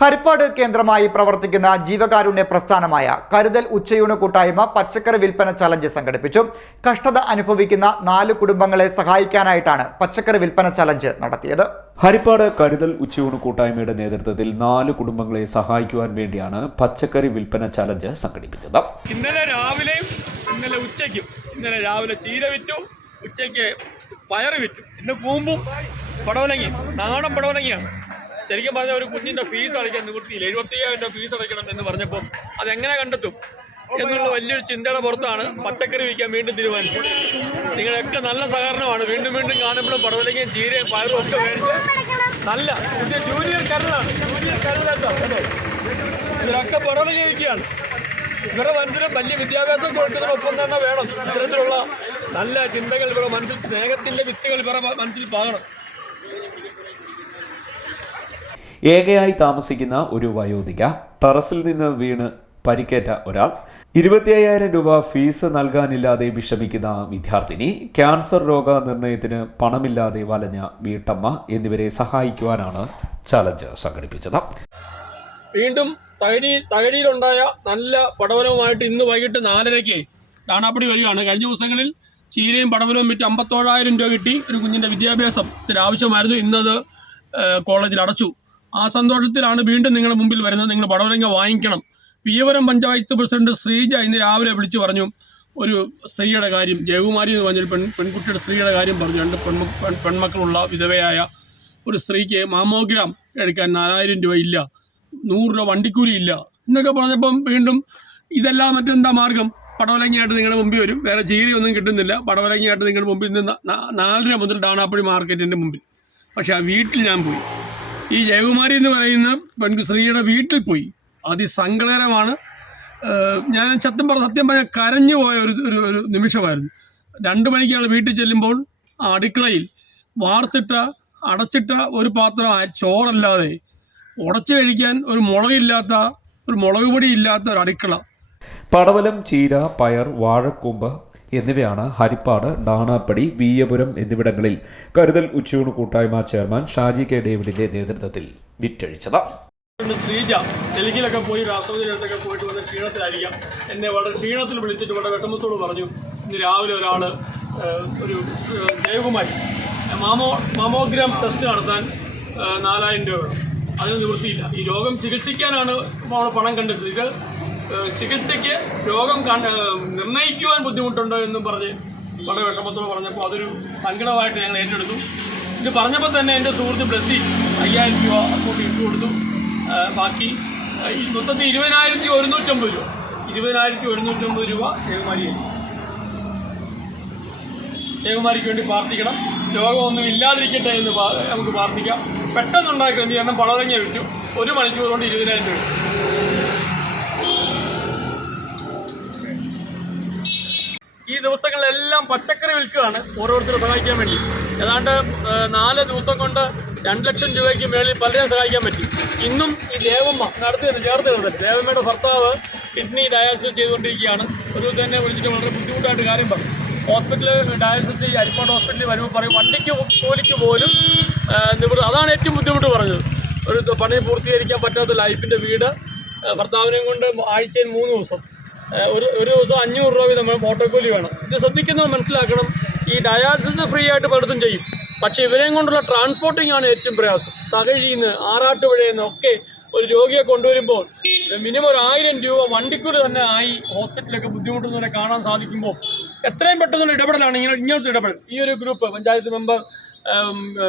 ഹരിപ്പാട് കേന്ദ്രമായി പ്രവർത്തിക്കുന്ന ജീവകാരുണ്യ പ്രസ്ഥാനമായ കരുതൽ ഉച്ചയൂണ് കൂട്ടായ്മ പച്ചക്കറി വിൽപ്പന ചലഞ്ച് സംഘടിപ്പിച്ചു. കഷ്ടത അനുഭവിക്കുന്ന നാല് കുടുംബങ്ങളെ സഹായിക്കാനായിട്ടാണ് പച്ചക്കറി വിൽപ്പന ചലഞ്ച് നടത്തിയത്. ഹരിപ്പാട് കരുതൽ ഉച്ചയൂണ് കൂട്ടായ്മയുടെ നേതൃത്വത്തിൽ നാല് കുടുംബങ്ങളെ സഹായിക്കുവാൻ വേണ്ടിയാണ് പച്ചക്കറി വിൽപ്പന ചലഞ്ച് സംഘടിപ്പിച്ചത്. ഇന്നലെ രാവിലെ ഇന്നലെ ഉച്ചയ്ക്കും ഇന്നലെ രാവിലെ ചീര വിറ്റു ഉച്ചയ്ക്ക് പയറ് വിറ്റു. ഇന്ന് കൂമ്പും പടവലങ്ങി നാടൻ പടവലങ്ങിയാണ്. ശരിക്കും പറഞ്ഞ ഒരു കുഞ്ഞിന്റെ ഫീസ് അടയ്ക്കാൻ നിവൃത്തിയില്ല. എഴുപത്തിയ്യായിരം രൂപ ഫീസ് അടയ്ക്കണം എന്ന് പറഞ്ഞപ്പോൾ അതെങ്ങനെ കണ്ടെത്തും എന്നുള്ള വലിയൊരു ചിന്തയുടെ പുറത്താണ് പച്ചക്കറി വിൽക്കാൻ വീണ്ടും തീരുമാനിച്ചത്. നിങ്ങളൊക്കെ നല്ല സഹകരണമാണ്. വീണ്ടും വീണ്ടും കാണുമ്പോഴും പടവലങ്ങയും ചീരയും പയറും ഒക്കെ മേടിച്ച് നല്ല പുതിയ ജൂനിയർ കരുതലാണ് ജൂനിയർ കരുതലാണ് ഇവരൊക്കെ പടവലങ്ങി വിൽക്കുകയാണ്. ഇവരുടെ മനസ്സിന് വലിയ വിദ്യാഭ്യാസം കൊടുക്കുന്നതിനൊപ്പം തന്നെ വേണം ഇത്തരത്തിലുള്ള നല്ല ചിന്തകൾ ഇവരുടെ മനസ്സിൽ സ്നേഹത്തിന്റെ വിത്തുകൾ ഇവരുടെ മനസ്സിൽ പാകണം. ഏകയായി താമസിക്കുന്ന ഒരു വയോധിക ടെറസിൽ നിന്ന് വീണ് പരിക്കേറ്റ ഒരാൾ. ഇരുപത്തി അയ്യായിരം രൂപ ഫീസ് നൽകാനില്ലാതെ വിഷമിക്കുന്ന വിദ്യാർത്ഥിനി ക്യാൻസർ രോഗ നിർണയത്തിന് പണമില്ലാതെ വലഞ്ഞ വീട്ടമ്മ എന്നിവരെ സഹായിക്കുവാനാണ് ചലഞ്ച് സംഘടിപ്പിച്ചത്. വീണ്ടും തകഴി തകഴിയിലുണ്ടായ നല്ല പടവലവുമായിട്ട് ഇന്ന് വൈകിട്ട് നാലരയ്ക്ക് കാണാപ്പടി വരികയാണ്. കഴിഞ്ഞ ദിവസങ്ങളിൽ ചീരയും പടവലവും വിറ്റ് അമ്പത്തോഴായിരം രൂപ കിട്ടി. ഒരു കുഞ്ഞിന്റെ വിദ്യാഭ്യാസത്തിന് ആവശ്യമായിരുന്നു. ഇന്നത് കോളേജിൽ അടച്ചു. ആ സന്തോഷത്തിലാണ് വീണ്ടും നിങ്ങളുടെ മുമ്പിൽ വരുന്നത്. നിങ്ങൾ പടവലങ്ങ വാങ്ങിക്കണം. പിയവരം പഞ്ചായത്ത് പ്രസിഡന്റ് ശ്രീജ ഇന്ന് രാവിലെ വിളിച്ചു പറഞ്ഞു ഒരു സ്ത്രീയുടെ കാര്യം. ജയകുമാരി എന്ന് പറഞ്ഞൊരു പെൺ പെൺകുട്ടിയുടെ സ്ത്രീയുടെ കാര്യം പറഞ്ഞു. രണ്ട് പെൺമ പെൺ പെൺമക്കളുള്ള വിധവയായ ഒരു സ്ത്രീക്ക് മാമോഗ്രാം എടുക്കാൻ നാലായിരം രൂപ ഇല്ല നൂറ് രൂപ വണ്ടിക്കൂലി ഇല്ല. എന്നൊക്കെ പറഞ്ഞപ്പം വീണ്ടും ഇതെല്ലാം മറ്റെന്താ മാർഗം? പടവലങ്ങയായിട്ട് നിങ്ങളുടെ മുമ്പിൽ വരും. വേറെ ചീരയൊന്നും കിട്ടുന്നില്ല. പടവലങ്ങയായിട്ട് നിങ്ങളുടെ മുമ്പിൽ നിന്ന് നാലര മുതൽ ഡാണാപ്പുഴി മാർക്കറ്റിന്റെ മുമ്പിൽ. പക്ഷേ ആ വീട്ടിൽ ഞാൻ പോയി. ഈ ജയകുമാരി എന്ന് പറയുന്ന പെൺകു സ്ത്രീയുടെ വീട്ടിൽ പോയി. അതിസങ്കടകരമാണ്. ഞാൻ സത്യം പറഞ്ഞ സത്യം പറഞ്ഞ കരഞ്ഞു പോയ ഒരു ഒരു നിമിഷമായിരുന്നു. രണ്ട് മണിക്കാണ് വീട്ടിൽ ചെല്ലുമ്പോൾ ആ അടുക്കളയിൽ വാർത്തിട്ട അടച്ചിട്ട ഒരു പാത്രം ചോറല്ലാതെ ഉടച്ചു കഴിക്കാൻ ഒരു മുളകില്ലാത്ത ഒരു മുളക് പൊടി ഇല്ലാത്ത ഒരു അടുക്കള. പടവലം ചീര പയർ വാഴക്കൂമ്പ് എന്നിവയാണ് ഹരിപ്പാട് ഡാണാപ്പടി വീയപുരം എന്നിവിടങ്ങളിൽ കരുതൽ ഉച്ചയൂണ് കൂട്ടായ്മ ചെയർമാൻ ഷാജി കെ ഡേവിഡിന്റെ നേതൃത്വത്തിൽ വിറ്റഴിച്ചത്. ശ്രീജ ഡൽഹിയിലൊക്കെ പോയി രാഷ്ട്രപതിയിലൊക്കെ പോയിട്ട് വന്ന ക്ഷീണത്തിലായിരിക്കാം. എന്നെ വളരെ ക്ഷീണത്തിൽ വിളിച്ചിട്ട് വളരെ വിഷമത്തോട് പറഞ്ഞു. ഇന്ന് രാവിലെ ഒരാൾ ഒരു ജയകുമാരി മാമോ മാമോഗ്രാം ടെസ്റ്റ് നടത്താൻ നാലായിരം രൂപ വേണം. അതിന് നിവൃത്തിയില്ല. ഈ രോഗം ചികിത്സിക്കാനാണ് പണം ഏഹ്, ചികിത്സയ്ക്ക് രോഗം നിർണയിക്കുവാൻ ബുദ്ധിമുട്ടുണ്ട് എന്നും പറഞ്ഞ് വളരെ വിഷമത്തോട് പറഞ്ഞപ്പോൾ അതൊരു സങ്കടമായിട്ട് ഞങ്ങൾ ഏറ്റെടുത്തു. ഇത് പറഞ്ഞപ്പോൾ തന്നെ എന്റെ സുഹൃത്ത് ബ്ലസ്സി അയ്യായിരം രൂപ അക്കൗണ്ട് ഇട്ട് കൊടുത്തു. ബാക്കി മൊത്തത്തിൽ ഇരുപതിനായിരത്തി ഒരുന്നൂറ്റമ്പത് രൂപ. ഇരുപതിനായിരത്തി ഒരുന്നൂറ്റമ്പത് രൂപ ദേവമാരിയായി ദേവമാരിക്ക് വേണ്ടി പ്രാർത്ഥിക്കണം. രോഗമൊന്നും ഇല്ലാതിരിക്കട്ടെ എന്ന് നമുക്ക് പ്രാർത്ഥിക്കാം. പെട്ടെന്നുണ്ടായ ക്രമീകരണം പളവരങ്ങ വിറ്റു. ഒരു മണിക്കൂർ കൊണ്ട് ഇരുപതിനായിരം രൂപ ദിവസങ്ങളിലെല്ലാം പച്ചക്കറി വിൽക്കുകയാണ് ഓരോരുത്തരെ സഹായിക്കാൻ വേണ്ടി. ഏതാണ്ട് നാല് ദിവസം കൊണ്ട് രണ്ട് ലക്ഷം രൂപയ്ക്ക് മേളിൽ പലരെയും സഹായിക്കാൻ പറ്റി. ഇന്നും ഈ ദേവമ്മ നടത്തി തന്നെ ചേർത്ത് കിടന്നിട്ട് ദേവമ്മയുടെ ഭർത്താവ് കിഡ്നി ഡയാലിസിസ് ചെയ്തുകൊണ്ടിരിക്കുകയാണ്. ഒരു തന്നെ വിളിച്ചിട്ട് വളരെ ബുദ്ധിമുട്ടായിട്ട് കാര്യം പറഞ്ഞു. ഹോസ്പിറ്റലിൽ ഡയാലിസിസ് ചെയ്ത് അരിപ്പാട് ഹോസ്പിറ്റലിൽ വരുമ്പോൾ പറയും വണ്ടിക്ക് ജോലിക്ക് പോലും നിവൃത്തി അതാണ് ഏറ്റവും ബുദ്ധിമുട്ട് പറഞ്ഞത്. ഒരു പണി പൂർത്തീകരിക്കാൻ പറ്റാത്ത ലൈഫിന്റെ വീട് ഭർത്താവിനെയും കൊണ്ട് ആഴ്ചയിൽ മൂന്ന് ദിവസം. ഒരു ഒരു ദിവസം അഞ്ഞൂറ് രൂപ വീതം മോട്ടോർക്കൂലി വേണം. ഇത് ശ്രദ്ധിക്കുന്നത് മനസ്സിലാക്കണം ഈ ഡയാലിസിസ് ഫ്രീ ആയിട്ട് പലതും ചെയ്യും. പക്ഷേ ഇവരെയും കൊണ്ടുള്ള ട്രാൻസ്പോർട്ടിംഗ് ആണ് ഏറ്റവും പ്രയാസം. ആറാട്ടുപുഴയിൽ നിന്ന് ഒക്കെ ഒരു രോഗിയെ കൊണ്ടുവരുമ്പോൾ മിനിമം ഒരു ആയിരം രൂപ വണ്ടിക്കൂലി തന്നെ ആയി ഹോസ്പിറ്റലൊക്കെ ബുദ്ധിമുട്ടുന്നവരെ കാണാൻ സാധിക്കുമ്പോൾ എത്രയും പെട്ടെന്നുള്ള ഇടപെടലാണ് ഇങ്ങനെ ഇങ്ങനത്തെ ഇടപെടൽ. ഈ ഒരു ഗ്രൂപ്പ് പഞ്ചായത്ത് മെമ്പർ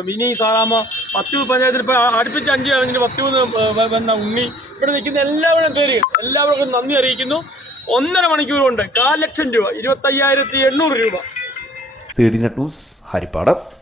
മിനി സാറാമ പത്ത് പഞ്ചായത്തിൽ ഇപ്പോൾ അടുപ്പിച്ച് അഞ്ച് അല്ലെങ്കിൽ പത്ത് മൂന്ന് വന്ന ഉണ്ണി ഇവിടെ നിൽക്കുന്ന എല്ലാവരുടെയും പേര് എല്ലാവർക്കും നന്ദി അറിയിക്കുന്നു. ഒന്നര മണിക്കൂർ കൊണ്ട് കാൽ ലക്ഷം രൂപ ഇരുപത്തയ്യായിരത്തി എണ്ണൂറ് രൂപ. C D net news Harippad.